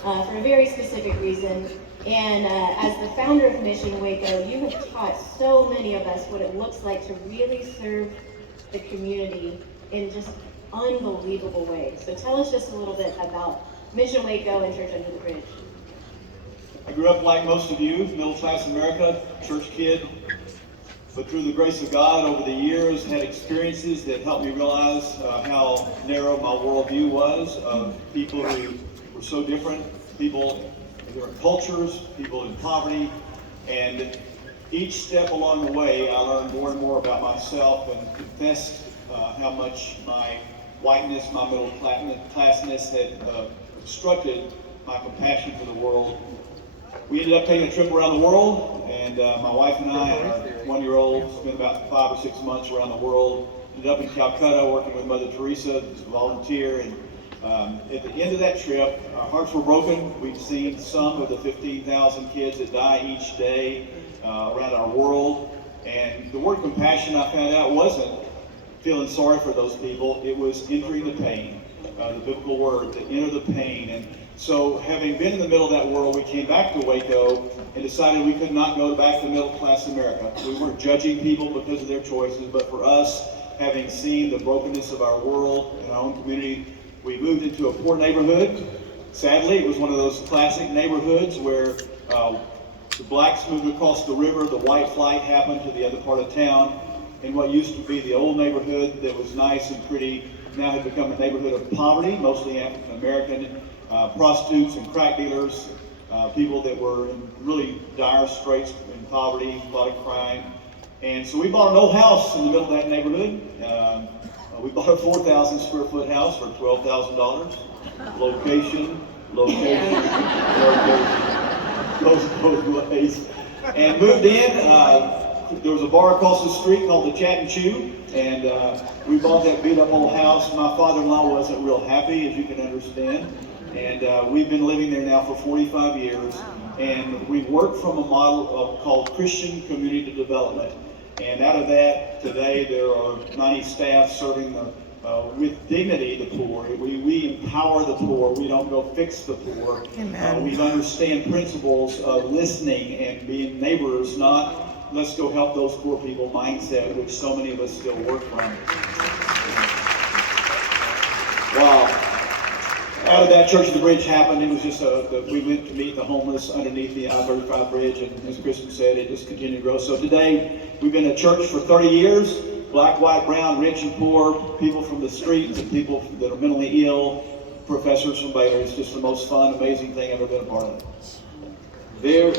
for a very specific reason. And as the founder of Mission Waco, you have taught so many of us what it looks like to really serve the community in just unbelievable ways. So tell us just a little bit about Mission Waco and Church Under the Bridge. I grew up like most of you, middle class America, church kid, but through the grace of God over the years had experiences that helped me realize how narrow my worldview was of people who were so different, people in different cultures, people in poverty, and each step along the way I learned more and more about myself and confessed how much my whiteness, my middle classness had obstructed my compassion for the world. We ended up taking a trip around the world, and my wife and I and our 1-year-old spent about 5 or 6 months around the world. Ended up in Calcutta working with Mother Teresa as a volunteer, and at the end of that trip, our hearts were broken. We'd seen some of the 15,000 kids that die each day around our world, and the word compassion, I found out, wasn't feeling sorry for those people. It was entering the pain, the biblical word, to enter the pain. And so having been in the middle of that world, we came back to Waco and decided we could not go back to middle class America. We weren't judging people because of their choices, but for us, having seen the brokenness of our world and our own community, we moved into a poor neighborhood. Sadly, it was one of those classic neighborhoods where the blacks moved across the river, the white flight happened to the other part of town, and what used to be the old neighborhood that was nice and pretty now had become a neighborhood of poverty, mostly African American, prostitutes and crack dealers, people that were in really dire straits in poverty, a lot of crime. And so we bought an old house in the middle of that neighborhood. We bought a 4,000 square foot house for $12,000. Location, location, both ways. And moved in. There was a bar across the street called the Chat and Chew, and we bought that beat up old house. My father-in-law wasn't real happy, as you can understand. And we've been living there now for 45 years, and we work from a model called Christian Community Development. And out of that, today there are 90 staff serving with dignity the poor. We empower the poor. We don't go fix the poor. We understand principles of listening and being neighbors, not let's go help those poor people mindset, which so many of us still work from. Wow. Out of that, Church of the Bridge happened. It was just we went to meet the homeless underneath the I-35 bridge, and as Kristen said, it just continued to grow. So today, we've been a church for 30 years, black, white, brown, rich and poor, people from the streets and people that are mentally ill, professors from Baylor. It's just the most fun, amazing thing I've ever been a part of. Yeah.